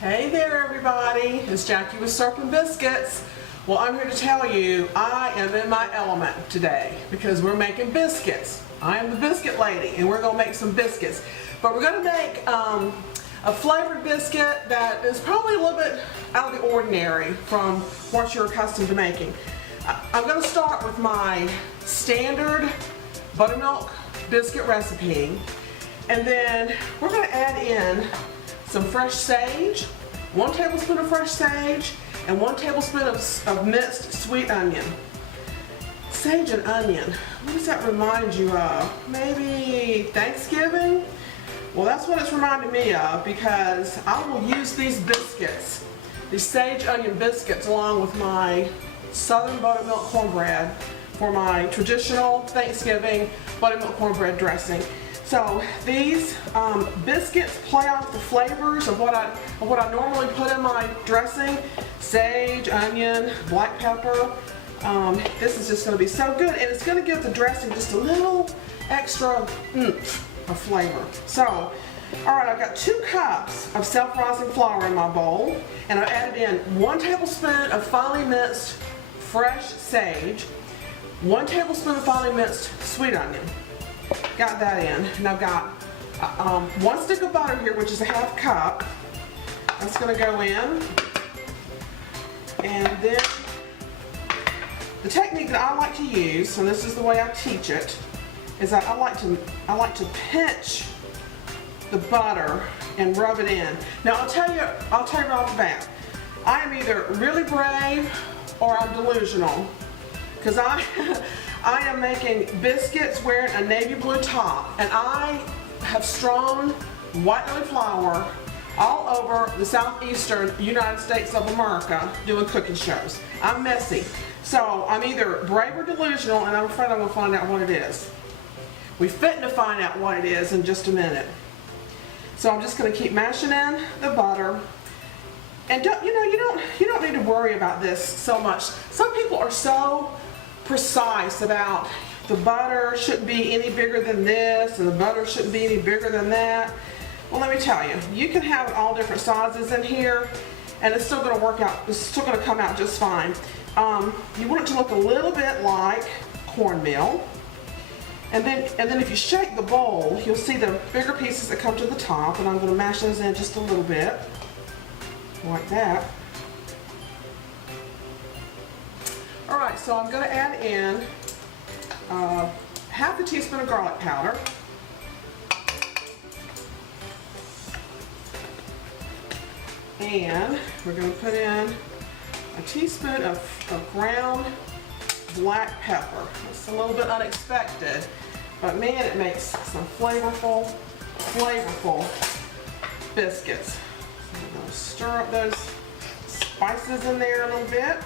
Hey there everybody, it's Jackie with Sage Onion Biscuits. Well, I'm here to tell you I am in my element today because we're making biscuits. I am the biscuit lady and we're going to make some biscuits. But we're going to make a flavored biscuit that is probably a little bit out of the ordinary from what you're accustomed to making. I'm going to start with my standard buttermilk biscuit recipe, and then we're going to add in some fresh sage, 1 tablespoon of fresh sage, and 1 tablespoon of minced sweet onion. Sage and onion, what does that remind you of? Maybe Thanksgiving? Well, that's what it's reminding me of, because I will use these biscuits, these Sage Onion Biscuits, along with my Southern buttermilk cornbread for my traditional Thanksgiving buttermilk cornbread dressing. So these biscuits play off the flavors of what I normally put in my dressing: sage, onion, black pepper. This is just going to be so good, and it's going to give the dressing just a little extra oomph of flavor. So, all right, I've got 2 cups of self-rising flour in my bowl, and I've added in 1 tablespoon of finely minced fresh sage, 1 tablespoon of finely minced sweet onion. Got that in, and I've got 1 stick of butter here, which is a 1/2 cup. That's going to go in, and then the technique that I like to use, and this is the way I teach it, is that I like to pinch the butter and rub it in. Now I'll tell you right off the bat, I am either really brave or I'm delusional, because I am making biscuits wearing a navy blue top, and I have strewn white nut flour all over the southeastern United States of America doing cooking shows. I'm messy. So I'm either brave or delusional, and I'm afraid I'm going to find out what it is. We're fitting to find out what it is in just a minute. So I'm just going to keep mashing in the butter. And you don't need to worry about this so much. Some people are so precise about the butter shouldn't be any bigger than this, and the butter shouldn't be any bigger than that. Well, let me tell you, you can have it all different sizes in here, and it's still going to work out. It's still going to come out just fine. You want it to look a little bit like cornmeal, and then if you shake the bowl, you'll see the bigger pieces that come to the top, and I'm going to mash those in just a little bit, like that. All right, so I'm going to add in 1/2 teaspoon of garlic powder, and we're going to put in a teaspoon of ground black pepper. It's a little bit unexpected, but man, it makes some flavorful biscuits. So I'm going to stir up those spices in there a little bit.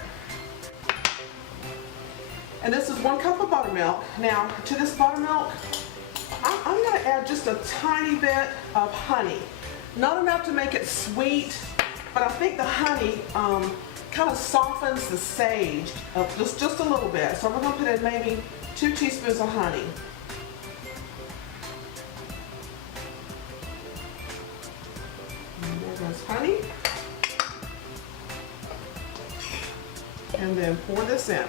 And this is 1 cup of buttermilk. Now, to this buttermilk, I'm going to add just a tiny bit of honey. Not enough to make it sweet, but I think the honey kind of softens the sage just a little bit. So we're going to put in maybe 2 teaspoons of honey. And there goes honey. And then pour this in.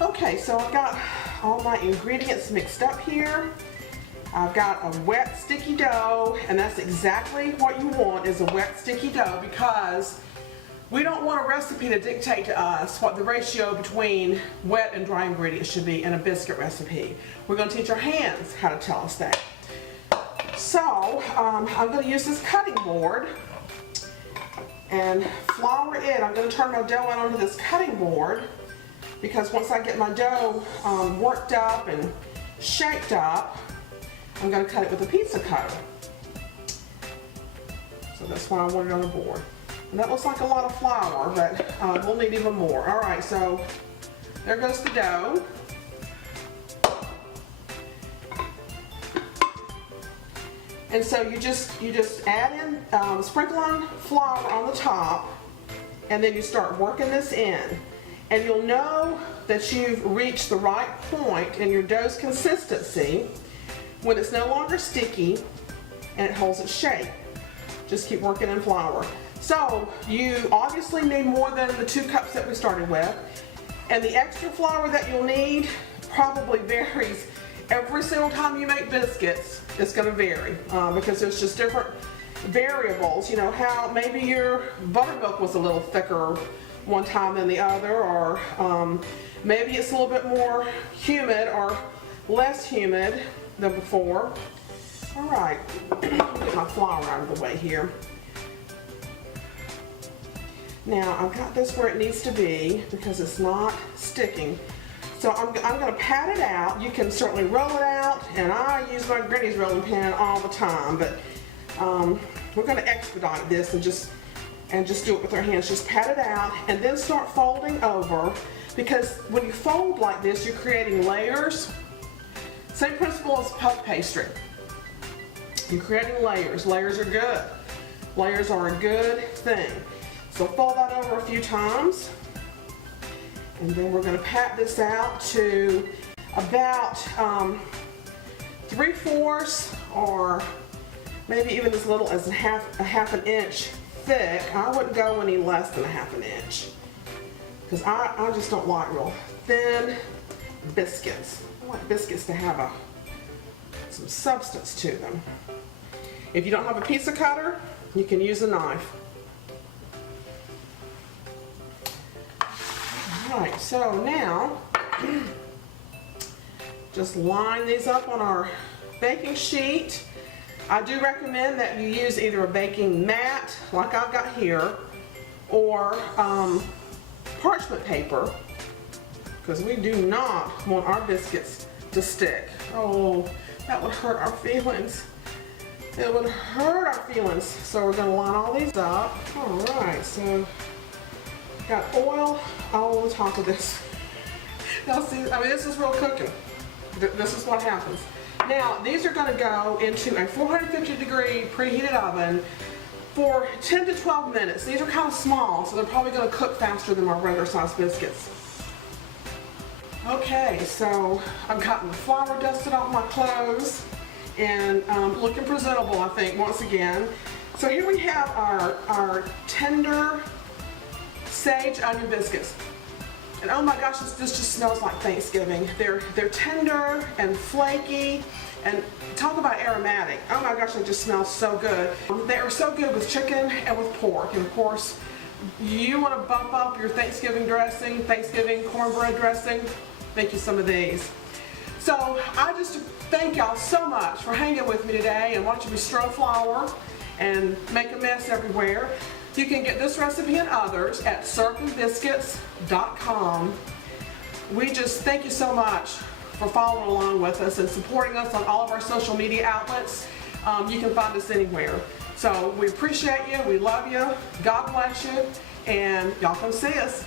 Okay, so I've got all my ingredients mixed up here. I've got a wet sticky dough, and that's exactly what you want, is a wet sticky dough, because we don't want a recipe to dictate to us what the ratio between wet and dry ingredients should be in a biscuit recipe. We're going to teach our hands how to tell us that. So I'm going to use this cutting board and flour it. I'm going to turn my dough out onto this cutting board, because once I get my dough worked up and shaped up, I'm going to cut it with a pizza cutter. So that's why I want it on the board. And that looks like a lot of flour, but we'll need even more. All right, so there goes the dough. And so you just add in, sprinkle on flour on the top, and then you start working this in. and you'll know that you've reached the right point in your dough's consistency when it's no longer sticky and it holds its shape. Just keep working in flour. So you obviously need more than the 2 cups that we started with. And the extra flour that you'll need probably varies every single time you make biscuits. It's going to vary because there's just different variables. You know, how maybe your buttermilk was a little thicker one time than the other, or maybe it's a little bit more humid or less humid than before. All right, get my flour out of the way here. Now I've got this where it needs to be because it's not sticking. So I'm going to pat it out. You can certainly roll it out, and I use my granny's rolling pin all the time, but we're going to expedite this and just do it with our hands. Just pat it out and then start folding over, because when you fold like this, you're creating layers. Same principle as puff pastry. You're creating layers. Layers are good. Layers are a good thing. So fold that over a few times. And then we're going to pat this out to about 3/4 or maybe even as little as a half an inch thick. I wouldn't go any less than a half an inch because I just don't like real thin biscuits. I like biscuits to have some substance to them. If you don't have a pizza cutter, you can use a knife. Alright, so now just line these up on our baking sheet. I do recommend that you use either a baking mat, like I've got here, or parchment paper, because we do not want our biscuits to stick. Oh, that would hurt our feelings. It would hurt our feelings. So we're going to line all these up. Alright, so got oil all over the top of this. Now see, I mean, this is real cooking. This is what happens. Now, these are going to go into a 450-degree preheated oven for 10 to 12 minutes. These are kind of small, so they're probably going to cook faster than our regular size biscuits. Okay, so I've gotten the flour dusted off my clothes and looking presentable, I think, once again. So here we have our tender Sage Onion Biscuits. And oh my gosh, this just smells like Thanksgiving. They're tender and flaky, and talk about aromatic. Oh my gosh, they just smell so good. They are so good with chicken and with pork. And of course, you want to bump up your Thanksgiving dressing, Thanksgiving cornbread dressing, make you some of these. So I just thank y'all so much for hanging with me today and watching me stir flour and make a mess everywhere. You can get this recipe and others at syrupandbiscuits.com. We just thank you so much for following along with us and supporting us on all of our social media outlets. You can find us anywhere. So we appreciate you, we love you, God bless you, and y'all come see us.